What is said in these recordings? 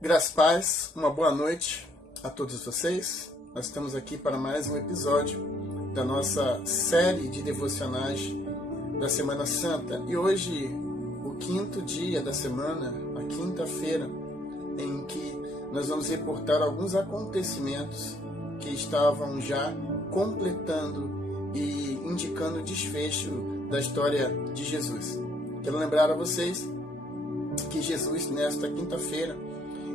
Graças a paz, uma boa noite a todos vocês. Nós estamos aqui para mais um episódio da nossa série de devocionais da Semana Santa. E hoje, o quinto dia da semana, a quinta-feira, em que nós vamos reportar alguns acontecimentos que estavam já completando e indicando o desfecho da história de Jesus. Quero lembrar a vocês que Jesus, nesta quinta-feira,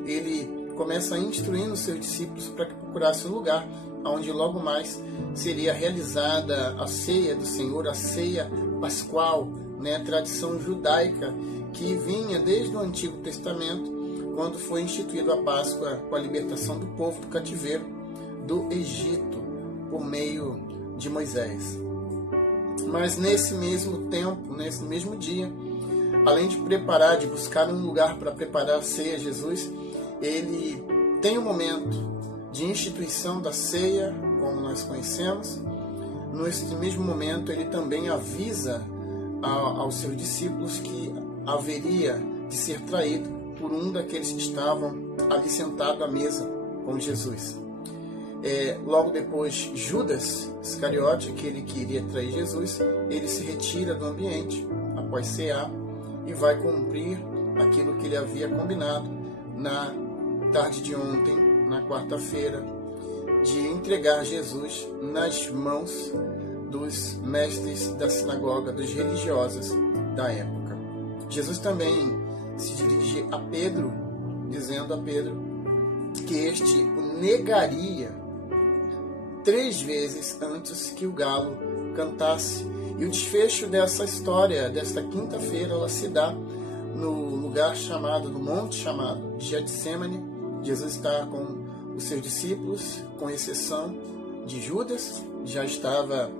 ele começa instruindo os seus discípulos para que procurassem um lugar onde logo mais seria realizada a ceia do Senhor, a ceia pascual, a tradição judaica que vinha desde o Antigo Testamento, quando foi instituída a Páscoa com a libertação do povo do cativeiro do Egito por meio de Moisés. Mas nesse mesmo tempo, nesse mesmo dia, além de preparar, de buscar um lugar para preparar a ceia, Jesus, ele tem um momento de instituição da ceia, como nós conhecemos. Nesse mesmo momento, ele também avisa aos seus discípulos que haveria de ser traído por um daqueles que estavam ali sentado à mesa com Jesus. Logo depois, Judas Iscariote, aquele que iria trair Jesus, ele se retira do ambiente após cear e vai cumprir aquilo que ele havia combinado na tarde de ontem, na quarta-feira, de entregar Jesus nas mãos dos mestres da sinagoga, dos religiosos da época. Jesus também se dirige a Pedro, dizendo a Pedro que este o negaria 3 vezes antes que o galo cantasse. E o desfecho dessa história, desta quinta-feira, ela se dá no lugar chamado, no monte chamado Getsêmani. Jesus está com os seus discípulos, com exceção de Judas, já estava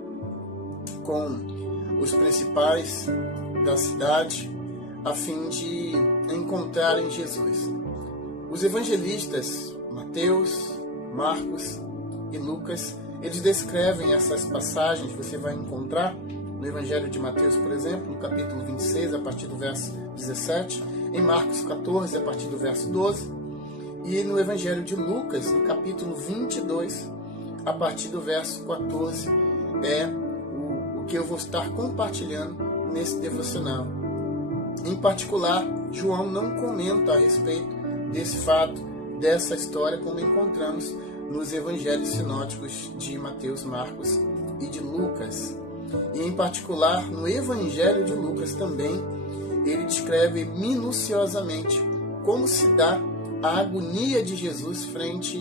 com os principais da cidade, a fim de encontrarem Jesus. Os evangelistas, Mateus, Marcos e Lucas, eles descrevem essas passagens, você vai encontrar no Evangelho de Mateus, por exemplo, no capítulo 26, a partir do verso 17, em Marcos 14, a partir do verso 12, e no Evangelho de Lucas, no capítulo 22, a partir do verso 14, é o que eu vou estar compartilhando nesse devocional. Em particular, João não comenta a respeito desse fato, dessa história, como encontramos nos Evangelhos sinóticos de Mateus, Marcos e de Lucas. E em particular, no Evangelho de Lucas também, ele descreve minuciosamente como se dá a agonia de Jesus frente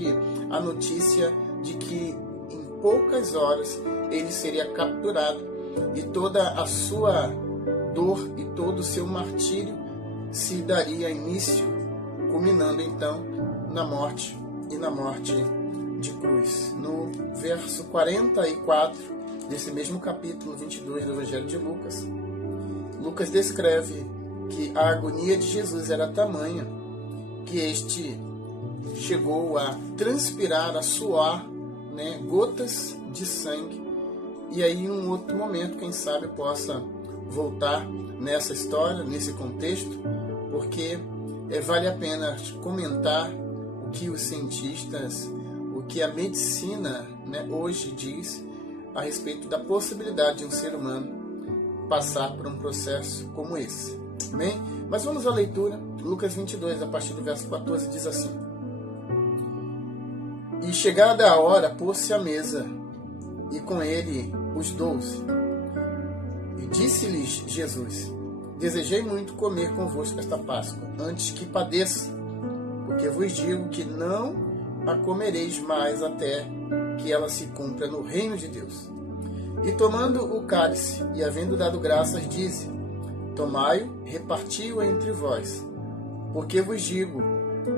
à notícia de que em poucas horas ele seria capturado e toda a sua dor e todo o seu martírio se daria início, culminando então na morte e na morte de cruz. No verso 44 desse mesmo capítulo 22 do Evangelho de Lucas, Lucas descreve que a agonia de Jesus era tamanha que este chegou a transpirar, a suar, gotas de sangue. E aí, em um outro momento, quem sabe possa voltar nessa história, nesse contexto, porque vale a pena comentar o que os cientistas, o que a medicina hoje diz a respeito da possibilidade de um ser humano passar por um processo como esse. Bem, mas vamos à leitura. Lucas 22, a partir do verso 14, diz assim: E chegada a hora, pôs-se à mesa, e com ele os 12. E disse-lhes Jesus: Desejei muito comer convosco esta Páscoa, antes que padeça, porque vos digo que não a comereis mais até que ela se cumpra no reino de Deus. E tomando o cálice, e havendo dado graças, disse: Tomai-o, reparti-o entre vós, porque vos digo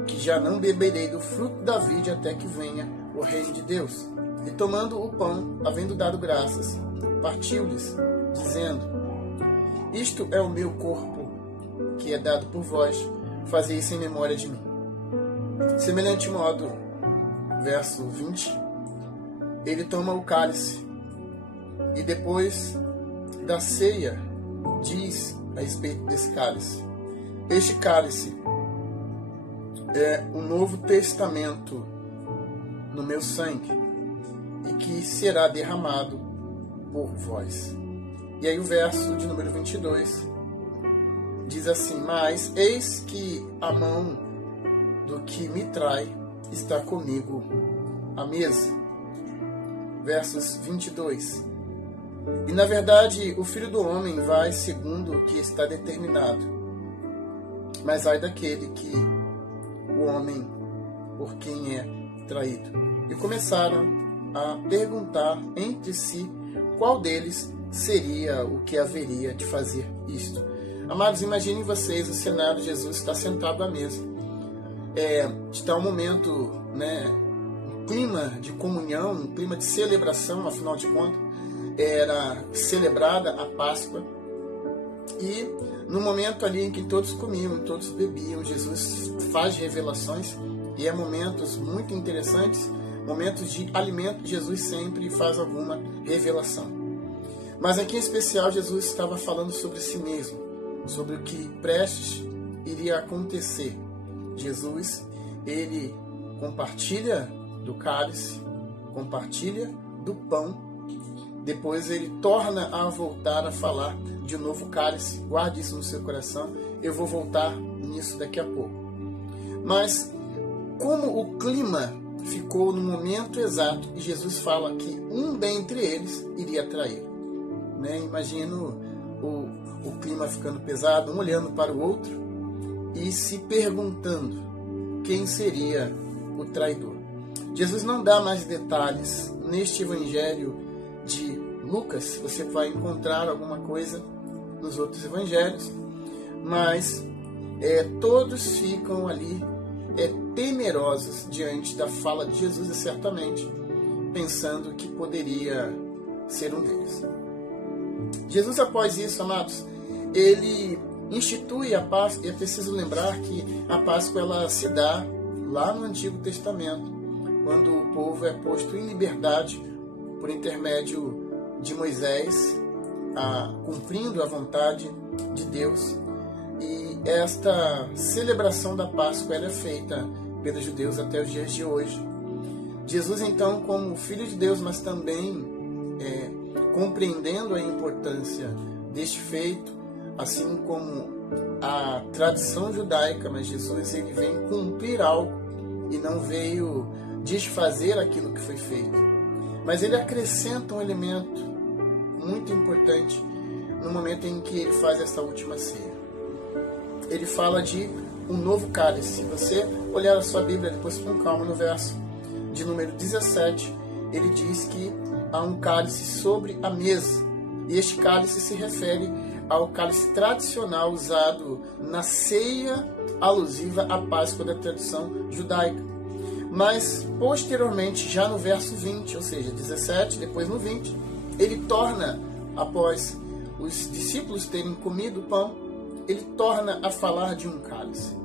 que já não beberei do fruto da vide até que venha o reino de Deus. E tomando o pão, havendo dado graças, partiu-lhes, dizendo: Isto é o meu corpo, que é dado por vós, fazei isso em memória de mim. Semelhante modo, verso 20, ele toma o cálice, e depois da ceia, diz a respeito desse cálice: Este cálice um novo testamento no meu sangue e que será derramado por vós. E aí o verso de número 22 diz assim: mas eis que a mão do que me trai está comigo à mesa. Versos 22. E na verdade o Filho do Homem vai segundo o que está determinado, mas ai daquele que o homem por quem é traído. E começaram a perguntar entre si qual deles seria o que haveria de fazer isto. Amados, imaginem vocês o cenário: Jesus está sentado à mesa. Está um momento, um clima de comunhão, um clima de celebração, afinal de contas, era celebrada a Páscoa. E no momento ali em que todos comiam, todos bebiam, Jesus faz revelações, e momentos muito interessantes, momentos de alimento. Jesus sempre faz alguma revelação. Mas aqui em especial Jesus estava falando sobre si mesmo, sobre o que prestes iria acontecer. Jesus, ele compartilha do cálice, compartilha do pão, depois ele torna a voltar a falar de um novo cálice. Guarde isso no seu coração, eu vou voltar nisso daqui a pouco. Mas como o clima ficou no momento exato e Jesus fala que um dentre eles iria trair, Imagino o clima ficando pesado, um olhando para o outro e se perguntando quem seria o traidor. Jesus não dá mais detalhes neste evangelho de Lucas. Você vai encontrar alguma coisa nos outros evangelhos, mas todos ficam ali temerosos diante da fala de Jesus, e certamente pensando que poderia ser um deles. Jesus, após isso, amados, ele institui a Páscoa. E é preciso lembrar que a Páscoa ela se dá lá no Antigo Testamento, quando o povo é posto em liberdade por intermédio de Moisés, cumprindo a vontade de Deus. E esta celebração da Páscoa ela é feita pelos judeus até os dias de hoje. Jesus, então, como Filho de Deus, mas também compreendendo a importância deste feito, assim como a tradição judaica, mas Jesus ele vem cumprir algo e não veio desfazer aquilo que foi feito. Mas ele acrescenta um elemento muito importante no momento em que ele faz essa última ceia. Ele fala de um novo cálice. Se você olhar a sua Bíblia depois com calma, no verso de número 17, ele diz que há um cálice sobre a mesa. E este cálice se refere ao cálice tradicional usado na ceia alusiva à Páscoa da tradição judaica. Mas, posteriormente, já no verso 20, ou seja, 17, depois no 20, ele torna, após os discípulos terem comido o pão, ele torna a falar de um cálice.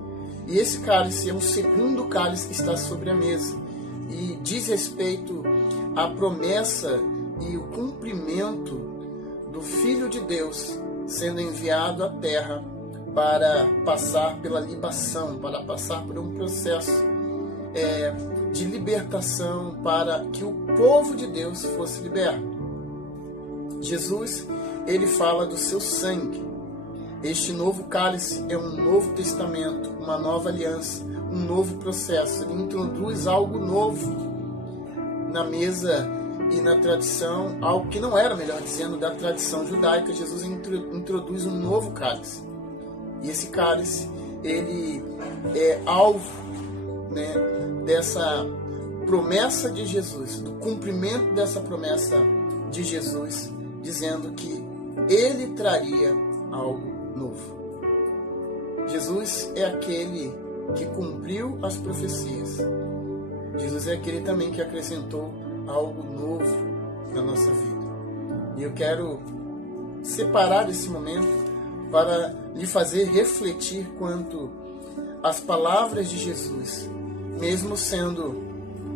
E esse cálice é o segundo cálice que está sobre a mesa. E diz respeito à promessa e o cumprimento do Filho de Deus sendo enviado à terra para passar pela libação, para passar por um processo de libertação, para que o povo de Deus fosse liberto. Jesus, ele fala do seu sangue. Este novo cálice é um novo testamento, uma nova aliança, um novo processo. Ele introduz algo novo na mesa e na tradição, algo que não era, melhor dizendo, da tradição judaica. Jesus introduz um novo cálice. E esse cálice, ele é alvo dessa promessa de Jesus, do cumprimento dessa promessa de Jesus, dizendo que ele traria algo novo. Jesus é aquele que cumpriu as profecias. Jesus é aquele também que acrescentou algo novo na nossa vida. E eu quero separar esse momento para lhe fazer refletir quanto às palavras de Jesus. Mesmo sendo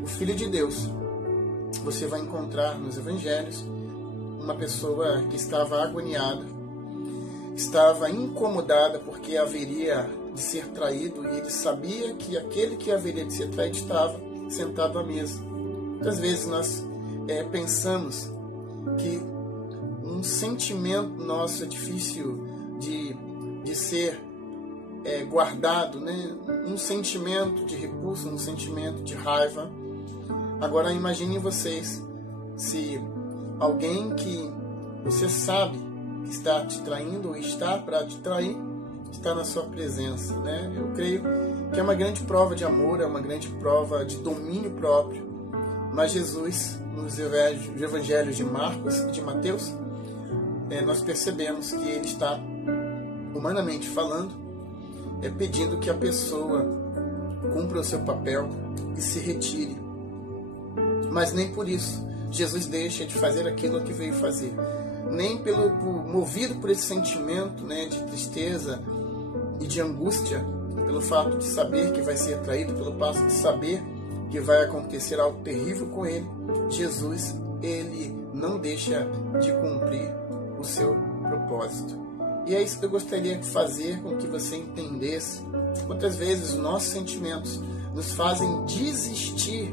o Filho de Deus, você vai encontrar nos evangelhos uma pessoa que estava agoniada, estava incomodada porque haveria de ser traído e ele sabia que aquele que haveria de ser traído estava sentado à mesa. Muitas vezes nós pensamos que um sentimento nosso é difícil de ser guardado, né? Um sentimento de repulsa, um sentimento de raiva. Agora imaginem vocês, se alguém que você sabe que está te traindo ou está para te trair, está na sua presença, né? Eu creio que é uma grande prova de amor, é uma grande prova de domínio próprio. Mas Jesus, nos evangelhos de Marcos e de Mateus, nós percebemos que ele está, humanamente falando, pedindo que a pessoa cumpra o seu papel e se retire. Mas nem por isso Jesus deixa de fazer aquilo que veio fazer. Nem movido por esse sentimento, né, de tristeza e de angústia, pelo fato de saber que vai ser traído, pelo fato de saber que vai acontecer algo terrível com ele, Jesus, ele não deixa de cumprir o seu propósito. E é isso que eu gostaria de fazer com que você entendesse. Quantas vezes os nossos sentimentos nos fazem desistir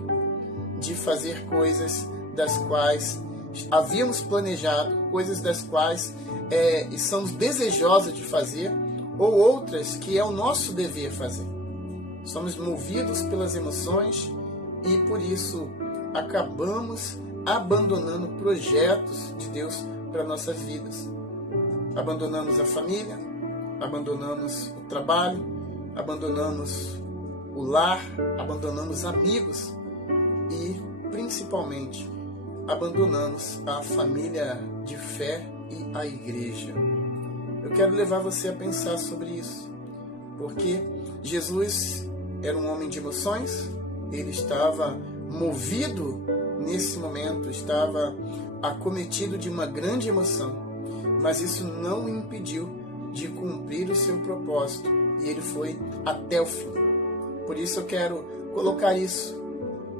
de fazer coisas das quais havíamos planejado, coisas das quais estamos desejosos de fazer, ou outras que é o nosso dever fazer. Somos movidos pelas emoções e por isso acabamos abandonando projetos de Deus para nossas vidas. Abandonamos a família, abandonamos o trabalho, abandonamos o lar, abandonamos amigos e, principalmente, abandonamos a família de fé e a igreja. Eu quero levar você a pensar sobre isso, porque Jesus era um homem de emoções, ele estava movido nesse momento, estava acometido de uma grande emoção, mas isso não o impediu de cumprir o seu propósito e ele foi até o fim. Por isso eu quero colocar isso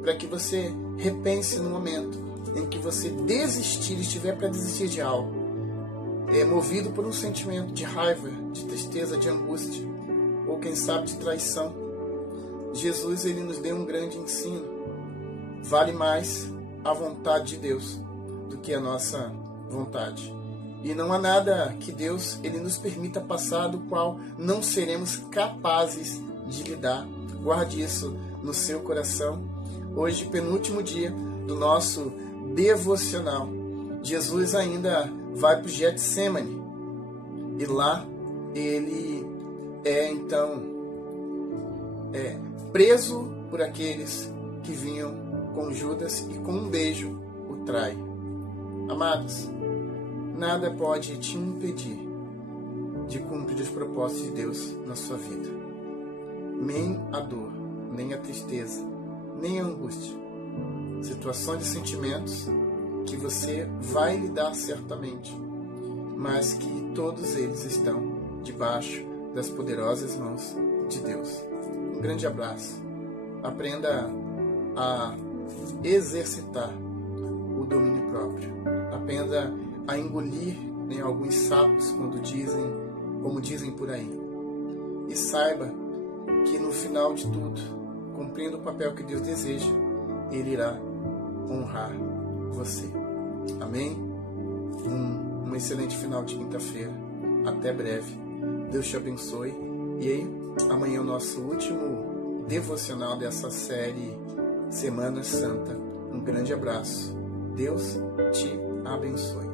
para que você repense no momento em que você estiver para desistir de algo, movido por um sentimento de raiva, de tristeza, de angústia, ou quem sabe de traição. Jesus, ele nos deu um grande ensino. Vale mais a vontade de Deus do que a nossa vontade. E não há nada que Deus ele nos permita passar do qual não seremos capazes de lidar. Guarde isso no seu coração. Hoje, penúltimo dia do nosso devocional. Jesus ainda vai para o Getsemane. E lá ele então preso por aqueles que vinham com Judas e com um beijo o trai. Amados, nada pode te impedir de cumprir os propósitos de Deus na sua vida. Nem a dor, nem a tristeza, nem a angústia. Situações e sentimentos que você vai lidar certamente, mas que todos eles estão debaixo das poderosas mãos de Deus. Um grande abraço. Aprenda a exercitar o domínio próprio. Aprenda a engolir alguns sapos como dizem por aí. E saiba que no final de tudo, cumprindo o papel que Deus deseja, Ele irá honrar você. Amém? Um excelente final de quinta-feira. Até breve. Deus te abençoe. E aí, amanhã é o nosso último devocional dessa série Semana Santa. Um grande abraço. Deus te abençoe.